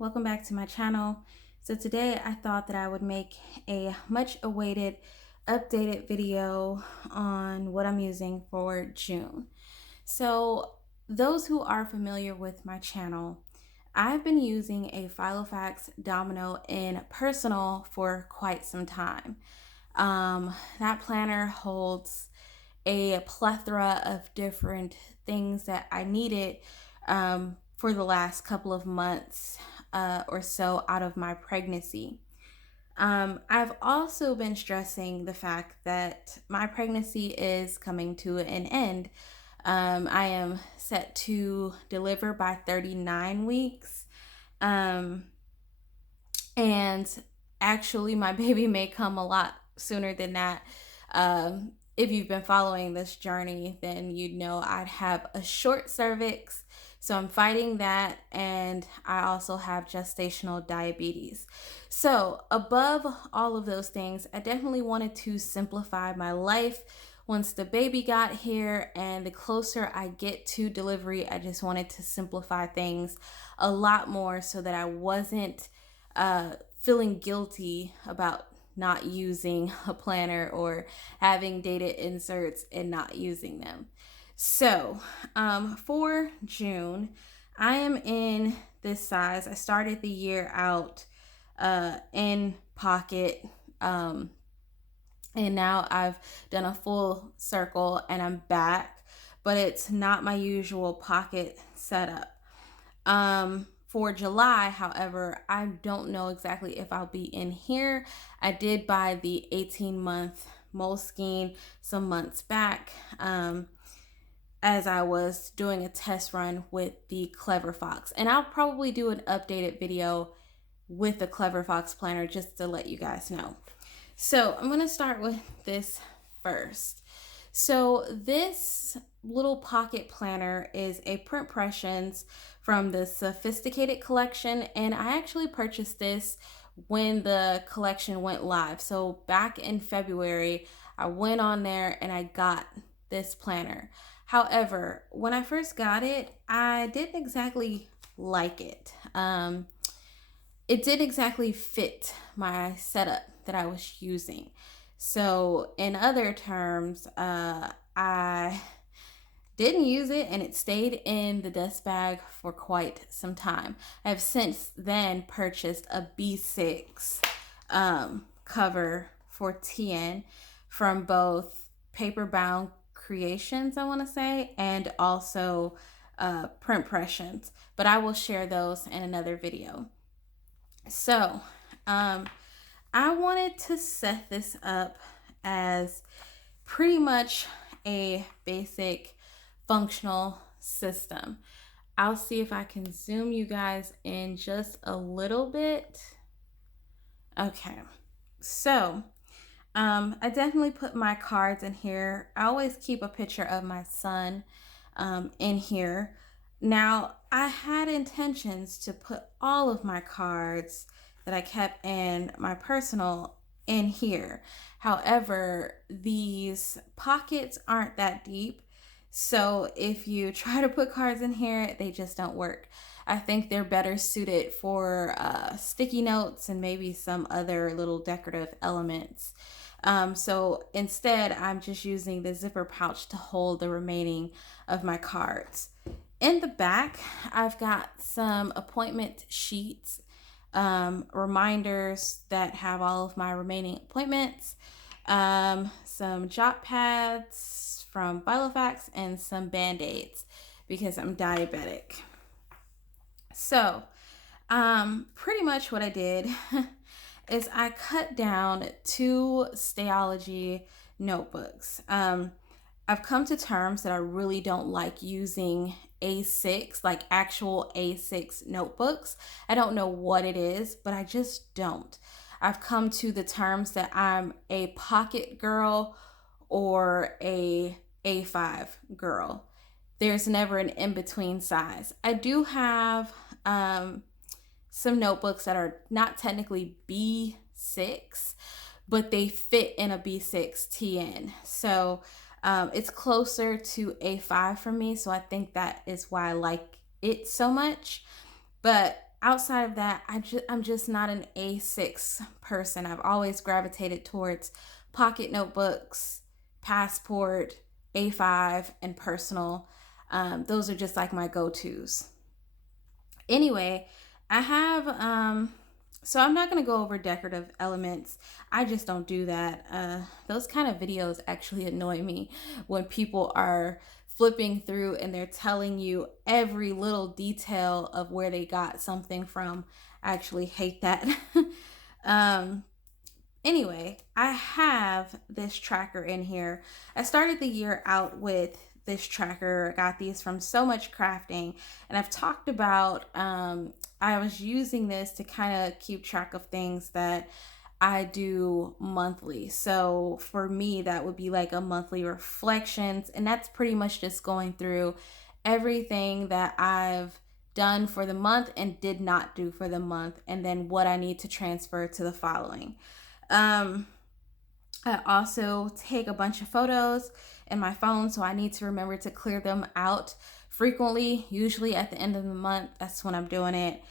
welcome back to my channel. So today I thought that I would make a much awaited updated video on what I'm using for June. So those who are familiar with my channel, I've been using a Filofax Domino in personal for quite some time. That planner holds a plethora of different things that I needed for the last couple of months or so out of my pregnancy. I've also been stressing the fact that my pregnancy is coming to an end. I am set to deliver by 39 weeks. And actually, my baby may come a lot sooner than that. If you've been following this journey, then you'd know I'd have a short cervix. So I'm fighting that, and I also have gestational diabetes. So above all of those things, I definitely wanted to simplify my life once the baby got here, and the closer I get to delivery, I just wanted to simplify things a lot more so that I wasn't feeling guilty about not using a planner or having data inserts and not using them. So for June, I am in this size. I started the year out in pocket, and now I've done a full circle and I'm back, but it's not my usual pocket setup. For July, however, I don't know exactly if I'll be in here. I did buy the 18-month Moleskine some months back as I was doing a test run with the Clever Fox. And I'll probably do an updated video with the Clever Fox planner just to let you guys know. So I'm going to start with this first. So this little pocket planner is a print Pressions from the Sophisticated collection, and I actually purchased this when the collection went live. So back in February, I went on there and I got this planner. However, when I first got it, I didn't exactly like it. It didn't exactly fit my setup that I was using. So in other terms, I didn't use it and it stayed in the dust bag for quite some time. I've since then purchased a B6 cover for TN from both Paper Bound Creations, I want to say, and also Print Pressions, but I will share those in another video. So I wanted to set this up as pretty much a basic functional system. I'll see if I can zoom you guys in just a little bit. Okay, so I definitely put my cards in here. I always keep a picture of my son in here. Now, I had intentions to put all of my cards that I kept in my personal in here. However, these pockets aren't that deep. So if you try to put cards in here, they just don't work. I think they're better suited for sticky notes and maybe some other little decorative elements. So instead, I'm just using the zipper pouch to hold the remaining of my cards. In the back, I've got some appointment sheets, reminders that have all of my remaining appointments, some jot pads from Filofax, and some Band-Aids because I'm diabetic. So, pretty much what I did is I cut down 2 Stayology notebooks. I've come to terms that I really don't like using A6, like actual A6 notebooks. I don't know what it is, but I just don't. I've come to the terms that I'm a pocket girl or a A5 girl. There's never an in-between size. I do have some notebooks that are not technically B6, but they fit in a B6 TN. So it's closer to A5 for me, so I think that is why I like it so much. But outside of that, I'm just not an A6 person. I've always gravitated towards pocket notebooks, passport, A5, and personal. Those are just like my go-tos. Anyway, I have so I'm not going to go over decorative elements. I just don't do that. Those kind of videos actually annoy me when people are flipping through and they're telling you every little detail of where they got something from. I actually hate that. um Anyway, I have this tracker in here. I started the year out with this tracker. I got these from So Much Crafting, and I've talked about I was using this to kind of keep track of things that I do monthly. So for me, that would be like a monthly reflections, and that's pretty much just going through everything that I've done for the month and did not do for the month, and then what I need to transfer to the following. Um, I also take a bunch of photos in my phone, so I need to remember to clear them out frequently, usually at the end of the month. That's when I'm doing it.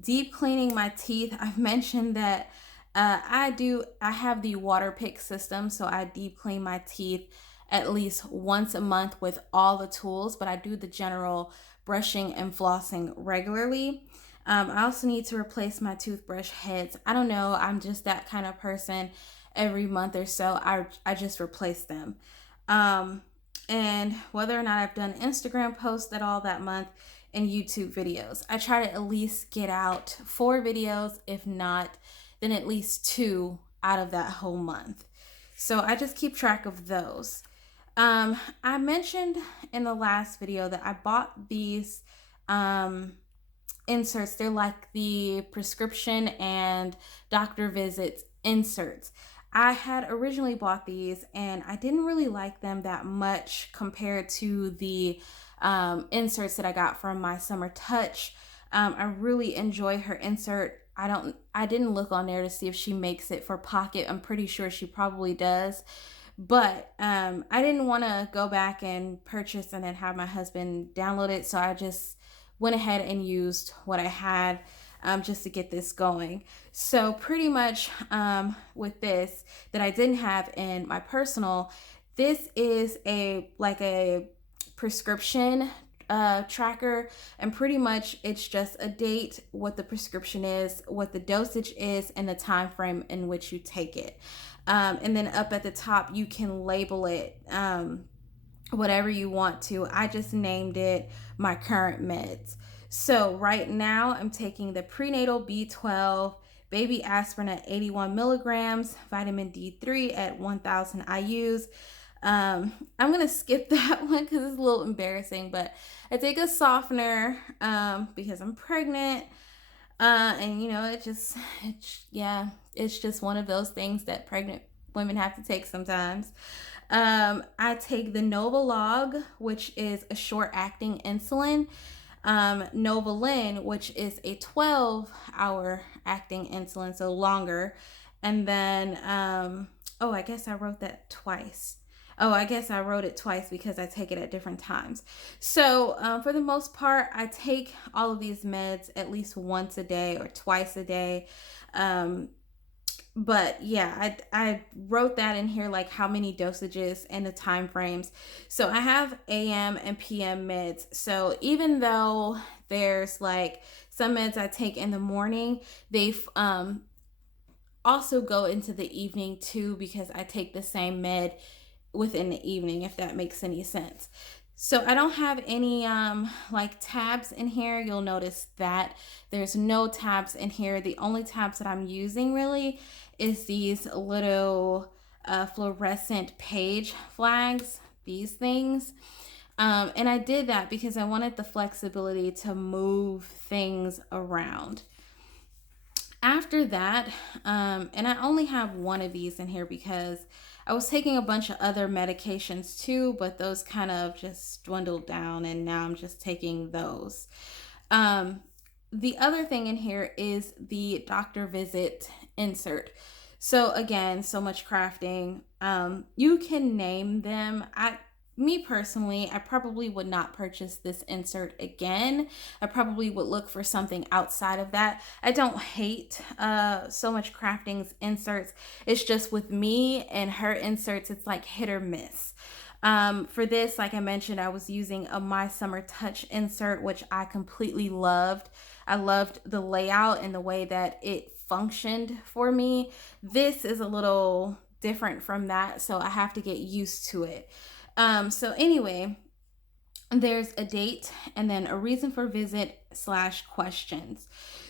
Deep cleaning my teeth. I've mentioned that I have the water pick system, so I deep clean my teeth at least once a month with all the tools, but I do the general brushing and flossing regularly. I also need to replace my toothbrush heads. I don't know, I'm just that kind of person. Every month or so, I just replace them. Um, and whether or not I've done Instagram posts at all that month and YouTube videos, I try to at least get out 4 videos, if not, then at least 2 out of that whole month. So I just keep track of those. I mentioned in the last video that I bought these inserts. They're like the prescription and doctor visits inserts. I had originally bought these and I didn't really like them that much compared to the inserts that I got from My Summer Touch. I really enjoy her insert. I didn't look on there to see if she makes it for pocket. I'm pretty sure she probably does. But I didn't want to go back and purchase and then have my husband download it. So I just went ahead and used what I had just to get this going. So pretty much with this that I didn't have in my personal, this is a prescription tracker, and pretty much it's just a date, what the prescription is, what the dosage is, and the time frame in which you take it. And then up at the top you can label it whatever you want to. I just named it my current meds. So right now I'm taking the prenatal B12 baby aspirin at 81 milligrams, vitamin D3 at 1000 IUs. I'm gonna skip that one because it's a little embarrassing, but I take a softener because I'm pregnant. And you know, it's just one of those things that pregnant women have to take sometimes. I take the Novolog, which is a short-acting insulin. Novolin, which is a 12-hour acting insulin, so longer. And then, I guess I wrote that twice. Oh, I guess I wrote it twice because I take it at different times. So for the most part, I take all of these meds at least once a day or twice a day. But yeah, I wrote that in here, like how many dosages and the time frames. So I have AM and PM meds. So even though there's like some meds I take in the morning, they also go into the evening too, because I take the same med within the evening, if that makes any sense. So I don't have any like tabs in here. You'll notice that there's no tabs in here. The only tabs that I'm using really is these little fluorescent page flags, these things. And I did that because I wanted the flexibility to move things around. After that, and I only have one of these in here because I was taking a bunch of other medications too, but those kind of just dwindled down and now I'm just taking those. The other thing in here is the doctor visit insert. So again, So Much Crafting. You can name them. me personally, I probably would not purchase this insert again. I probably would look for something outside of that. I don't hate so much crafting's inserts. It's just with me and her inserts, it's like hit or miss. For this, like I mentioned, I was using a My Summer Touch insert, which I completely loved. I loved the layout and the way that it functioned for me. This is a little different from that, so I have to get used to it. So anyway, there's a date and then a reason for visit slash questions.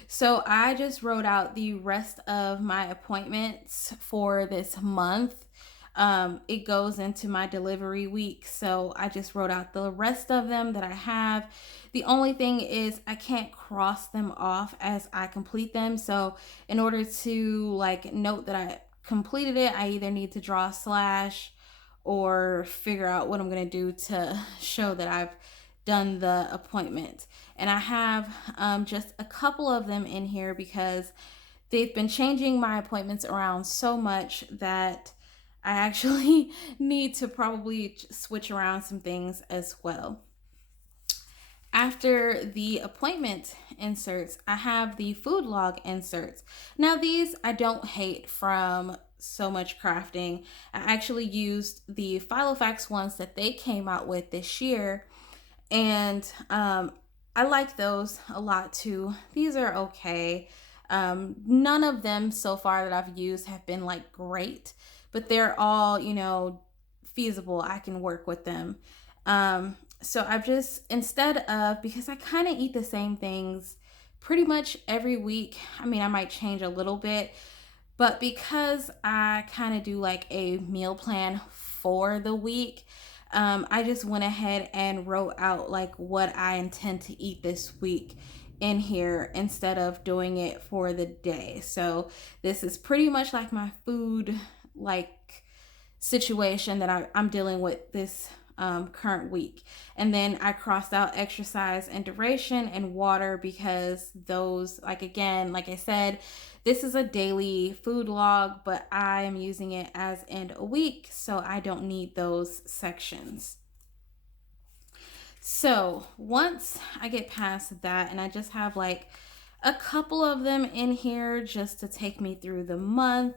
So I just wrote out the rest of my appointments for this month. It goes into my delivery week. So I just wrote out the rest of them that I have. The only thing is I can't cross them off as I complete them. So in order to like note that I completed it, I either need to draw a slash or figure out what I'm going to do to show that I've done the appointment. And I have just a couple of them in here because they've been changing my appointments around so much that I actually need to probably switch around some things as well. After the appointment inserts, I have the food log inserts. Now these I don't hate from so much crafting. I actually used the Filofax ones that they came out with this year, and I like those a lot too. These are okay. None of them so far that I've used have been like great, but they're all, feasible. I can work with them. So I've just, instead of, because I kind of eat the same things pretty much every week, I mean, I might change a little bit, but because I kind of do like a meal plan for the week, I just went ahead and wrote out like what I intend to eat this week in here instead of doing it for the day. So this is pretty much like my food like situation that I'm dealing with this current week. And then I crossed out exercise and duration and water because those, like again, like I said, this is a daily food log, but I am using it as in a week, so I don't need those sections. So once I get past that, and I just have like a couple of them in here just to take me through the month.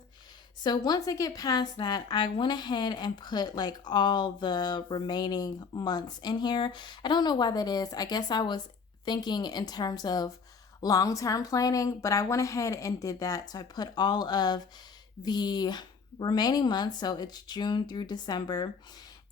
So once I get past that, I went ahead and put like all the remaining months in here. I don't know why that is. I guess I was thinking in terms of long-term planning, but I went ahead and did that. So I put all of the remaining months, so it's June through December,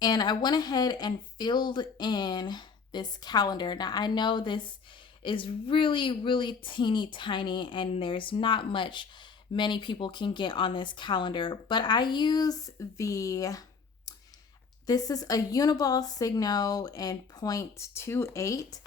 and I went ahead and filled in this calendar. Now I know this is really, really teeny tiny and there's not much many people can get on this calendar, but I use this is a Uniball Signo in 0.28,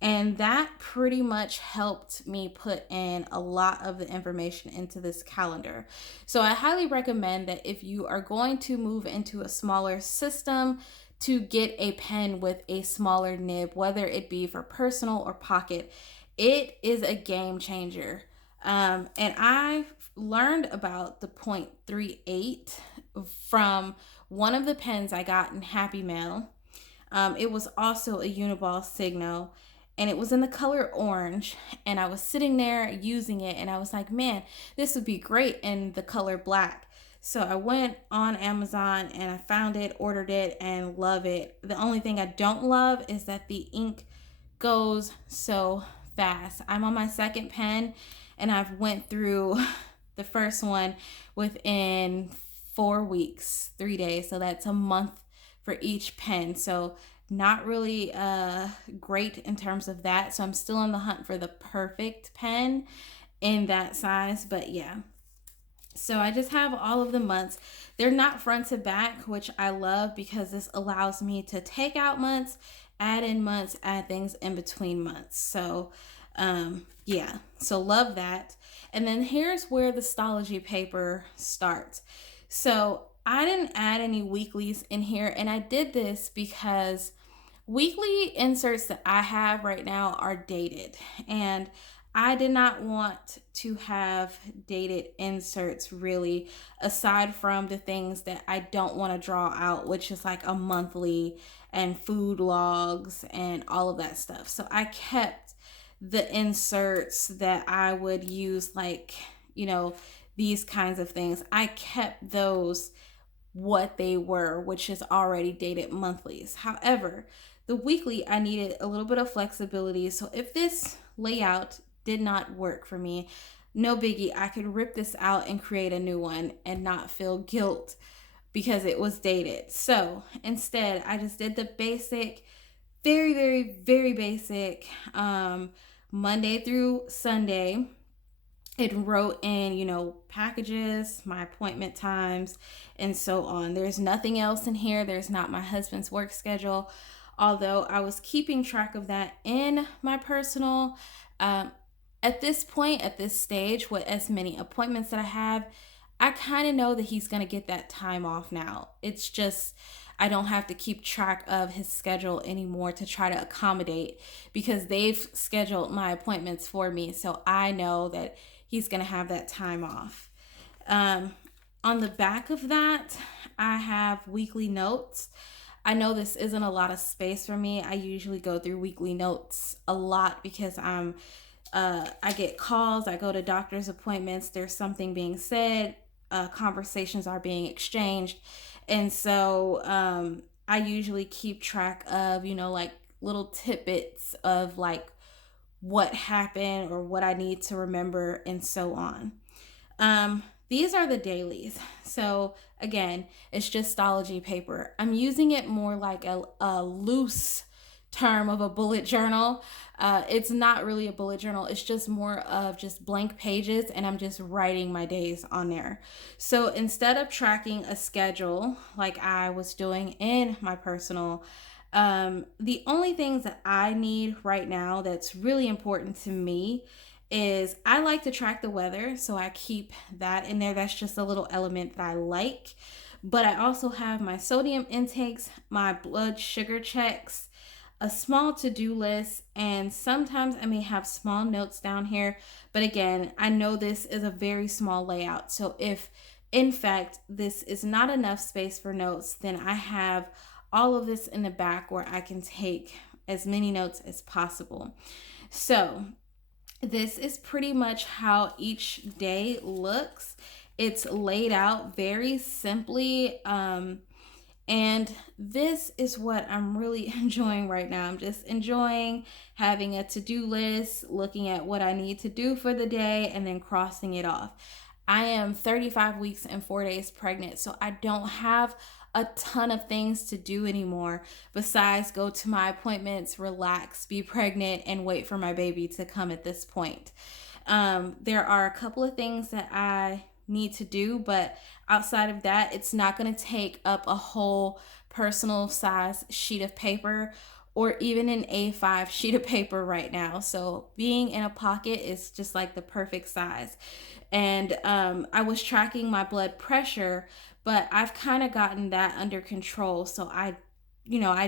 and that pretty much helped me put in a lot of the information into this calendar. So I highly recommend that if you are going to move into a smaller system, to get a pen with a smaller nib, whether it be for personal or pocket. It is a game changer. And I learned about the 0.38 from one of the pens I got in Happy Mail. It was also a Uniball Signo, and it was in the color orange, and I was sitting there using it, and I was like, man, this would be great in the color black. So I went on Amazon and I found it, ordered it, and love it. The only thing I don't love is that the ink goes so fast. I'm on my second pen and I've went through the first one within 4 weeks, 3 days. So that's a month for each pen. So not really great in terms of that. So I'm still on the hunt for the perfect pen in that size, but yeah. So I just have all of the months. They're not front to back, which I love because this allows me to take out months, add in months, add things in between months. So yeah, so love that. And then here's where the Stology paper starts. So I didn't add any weeklies in here, and I did this because weekly inserts that I have right now are dated, and I did not want to have dated inserts really, aside from the things that I don't want to draw out, which is like a monthly and food logs and all of that stuff. So I kept the inserts that I would use, like, you know, these kinds of things. I kept those what they were, which is already dated monthlies. However, the weekly, I needed a little bit of flexibility. So if this layout did not work for me, no biggie. I could rip this out and create a new one and not feel guilt because it was dated. So instead, I just did the basic, very, very, very basic Monday through Sunday. It wrote in, packages, my appointment times, and so on. There's nothing else in here. There's not my husband's work schedule, although I was keeping track of that in my personal. At this point, at this stage, with as many appointments that I have, I kind of know that he's going to get that time off now. It's just, I don't have to keep track of his schedule anymore to try to accommodate, because they've scheduled my appointments for me. So I know that he's going to have that time off. On the back of that, I have weekly notes. I know this isn't a lot of space for me. I usually go through weekly notes a lot because I get calls, I go to doctor's appointments, there's something being said, conversations are being exchanged. And so I usually keep track of, like little tidbits of like what happened or what I need to remember and so on. These are the dailies. So again, it's just Stology paper. I'm using it more like a loose term of a bullet journal. It's not really a bullet journal. It's just more of just blank pages, and I'm just writing my days on there. So instead of tracking a schedule like I was doing in my personal, the only things that I need right now that's really important to me is I like to track the weather. So I keep that in there. That's just a little element that I like. But I also have my sodium intakes, my blood sugar checks, a small to-do list, and sometimes I may have small notes down here. But again, I know this is a very small layout. So if in fact this is not enough space for notes, then I have all of this in the back where I can take as many notes as possible. So this is pretty much how each day looks. It's laid out very simply. And this is what I'm really enjoying right now. I'm just enjoying having a to-do list, looking at what I need to do for the day, and then crossing it off. I am 35 weeks and 4 days pregnant, so I don't have a ton of things to do anymore besides go to my appointments, relax, be pregnant, and wait for my baby to come at this point. There are a couple of things that I need to do, but outside of that, it's not going to take up a whole personal size sheet of paper or even an A5 sheet of paper right now. So being in a pocket is just like the perfect size. And I was tracking my blood pressure, but I've kind of gotten that under control. So I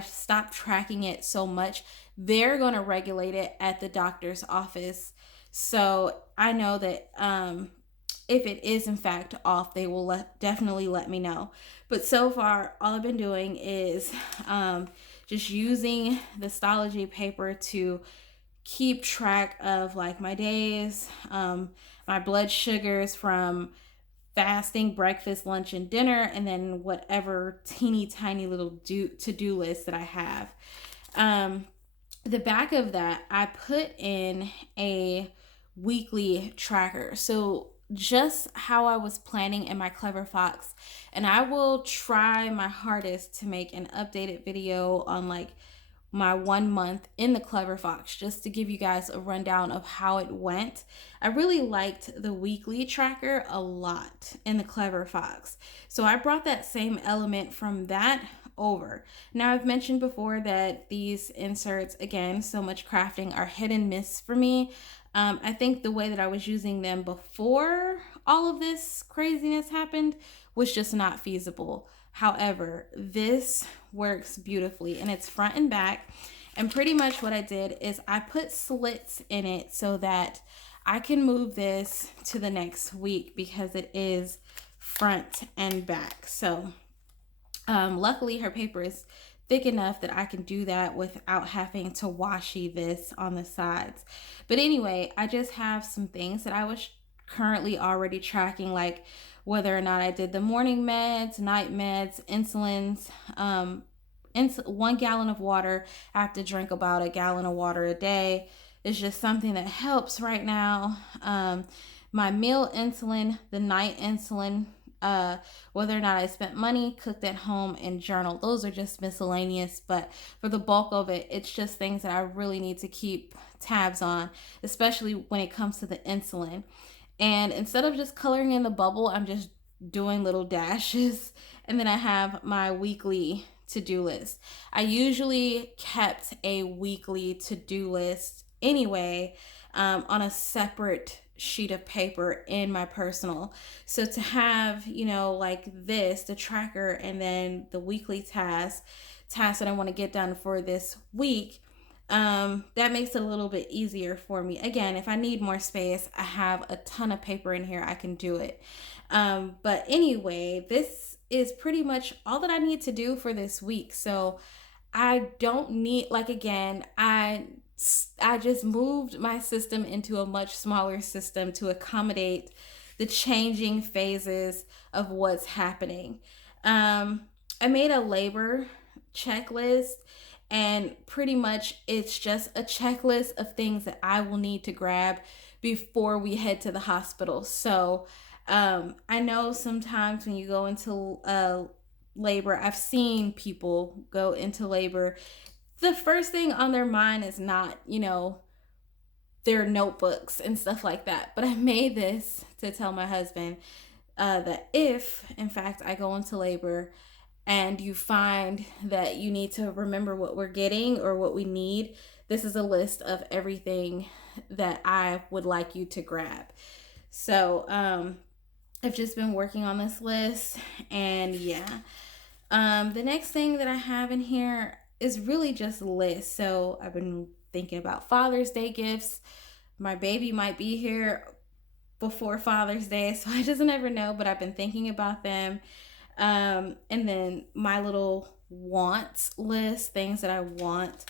stopped tracking it so much. They're going to regulate it at the doctor's office. So I know that if it is in fact off, they will definitely let me know. But so far, all I've been doing is just using the Stology paper to keep track of like my days, my blood sugars from fasting, breakfast, lunch, and dinner, and then whatever teeny tiny little to-do list that I have. The back of that, I put in a weekly tracker. So just how I was planning in my Clever Fox, and I will try my hardest to make an updated video on like my 1 month in the Clever Fox, just to give you guys a rundown of how it went. I really liked the weekly tracker a lot in the Clever Fox, so I brought that same element from that over. Now, I've mentioned before that these inserts, again, so much crafting, are hit and miss for me. I think the way that I was using them before all of this craziness happened was just not feasible. However, this works beautifully, and it's front and back. And pretty much what I did is I put slits in it so that I can move this to the next week because it is front and back. So luckily her paper is thick enough that I can do that without having to washi this on the sides. But anyway, I just have some things that I was currently already tracking, like whether or not I did the morning meds, night meds, insulins, 1 gallon of water. I have to drink about a gallon of water a day. It's just something that helps right now. My meal insulin, the night insulin, whether or not I spent money, cooked at home, and journal. Those are just miscellaneous, but for the bulk of it, it's just things that I really need to keep tabs on, especially when it comes to the insulin. And instead of just coloring in the bubble, I'm just doing little dashes. And then I have my weekly to-do list. I usually kept a weekly to-do list anyway, on a separate sheet of paper in my personal. So to have, like this, the tracker, and then the weekly tasks that I want to get done for this week, that makes it a little bit easier for me. Again, if I need more space, I have a ton of paper in here. I can do it. But anyway, this is pretty much all that I need to do for this week. So I don't need, like, again, I just moved my system into a much smaller system to accommodate the changing phases of what's happening. I made a labor checklist, and pretty much it's just a checklist of things that I will need to grab before we head to the hospital. So I know sometimes when you go into labor, I've seen people go into labor, the first thing on their mind is not, their notebooks and stuff like that. But I made this to tell my husband that if, in fact, I go into labor and you find that you need to remember what we're getting or what we need, this is a list of everything that I would like you to grab. So I've just been working on this list, and yeah. The next thing that I have in here is really just lists. So I've been thinking about Father's Day gifts. My baby might be here before Father's Day, so I just never know, but I've been thinking about them. And then my little wants list, things that I want.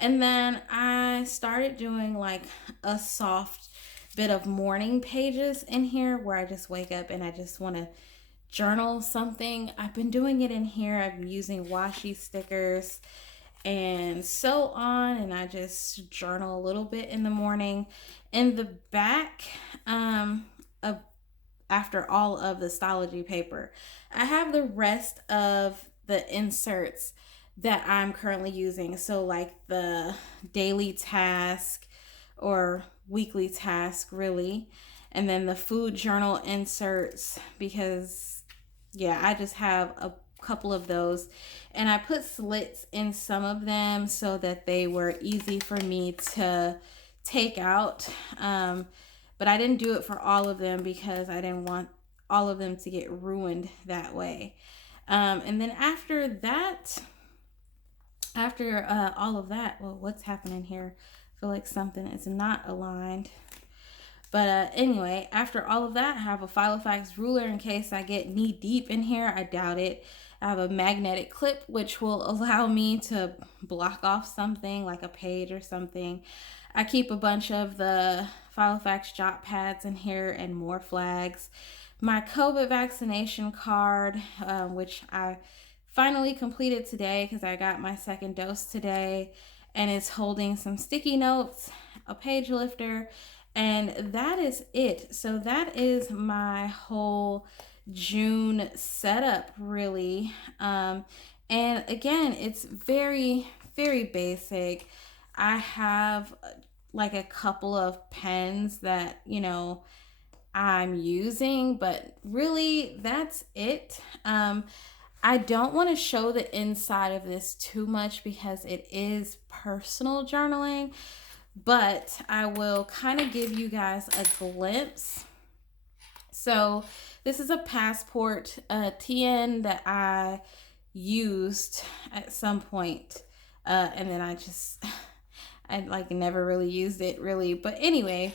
And then I started doing like a soft bit of morning pages in here where I just wake up and I just want to journal something. I've been doing it in here. I've been using washi stickers and so on, and I just journal a little bit in the morning. In the back, of after all of the Stology paper, I have the rest of the inserts that I'm currently using. So like the daily task or weekly task, really, and then the food journal inserts, because I just have a couple of those, and I put slits in some of them so that they were easy for me to take out, but I didn't do it for all of them because I didn't want all of them to get ruined that way. And then after all of that, well, what's happening here? I feel like something is not aligned. But anyway, after all of that, I have a Filofax ruler in case I get knee deep in here. I doubt it. I have a magnetic clip, which will allow me to block off something like a page or something. I keep a bunch of the Filofax jot pads in here and more flags. My COVID vaccination card, which I finally completed today because I got my second dose today, and it's holding some sticky notes, a page lifter, and that is it. So that is my whole June setup, really. And again, it's very, very basic. I have like a couple of pens that, I'm using, but really that's it. I don't want to show the inside of this too much because it is personal journaling, but I will kind of give you guys a glimpse. So this is a passport TN that I used at some point. And then I like never really used it really. But anyway,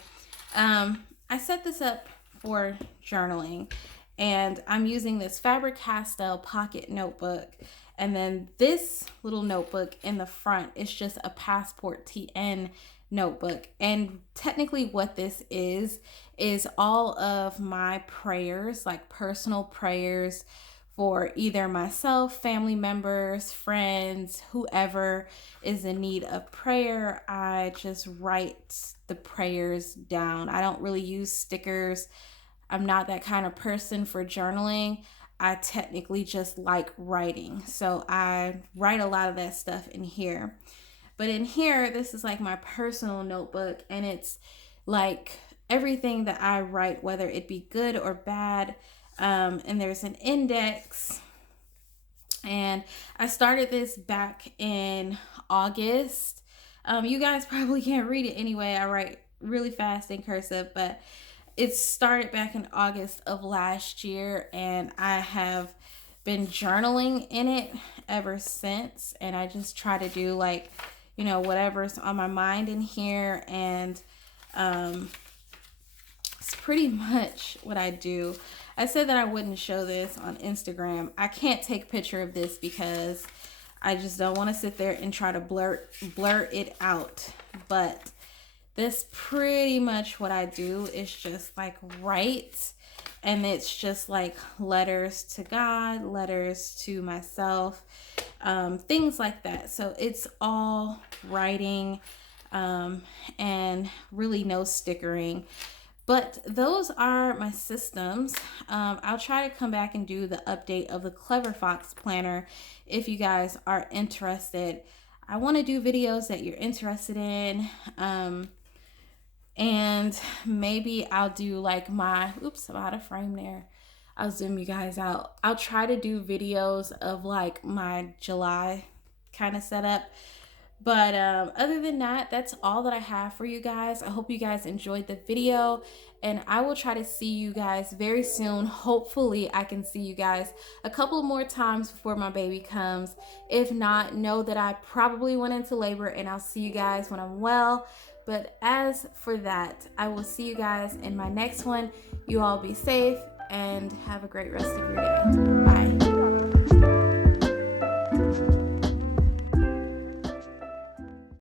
I set this up for journaling, and I'm using this Faber-Castell pocket notebook. And then this little notebook in the front is just a Passport TN notebook. And technically, what this is all of my prayers, like personal prayers for either myself, family members, friends, whoever is in need of prayer. I just write the prayers down. I don't really use stickers. I'm not that kind of person for journaling. I technically just like writing. So I write a lot of that stuff in here. But in here, this is like my personal notebook, and it's like everything that I write, whether it be good or bad. And there's an index. And I started this back in August. You guys probably can't read it anyway. I write really fast in cursive, but it started back in August of last year, and I have been journaling in it ever since. And I just try to do like, whatever's on my mind in here. And it's pretty much what I do. I said that I wouldn't show this on Instagram. I can't take a picture of this because I just don't want to sit there and try to blur it out. But this pretty much what I do is just like write, and it's just like letters to God, letters to myself, things like that. So it's all writing, and really no stickering. But those are my systems. I'll try to come back and do the update of the Clever Fox Planner if you guys are interested. I want to do videos that you're interested in. And maybe I'll do like I'm out of frame there. I'll zoom you guys out. I'll try to do videos of like my July kind of setup. But other than that, that's all that I have for you guys. I hope you guys enjoyed the video, and I will try to see you guys very soon. Hopefully I can see you guys a couple more times before my baby comes. If not, know that I probably went into labor, and I'll see you guys when I'm well. But as for that, I will see you guys in my next one. You all be safe and have a great rest of your day. Bye.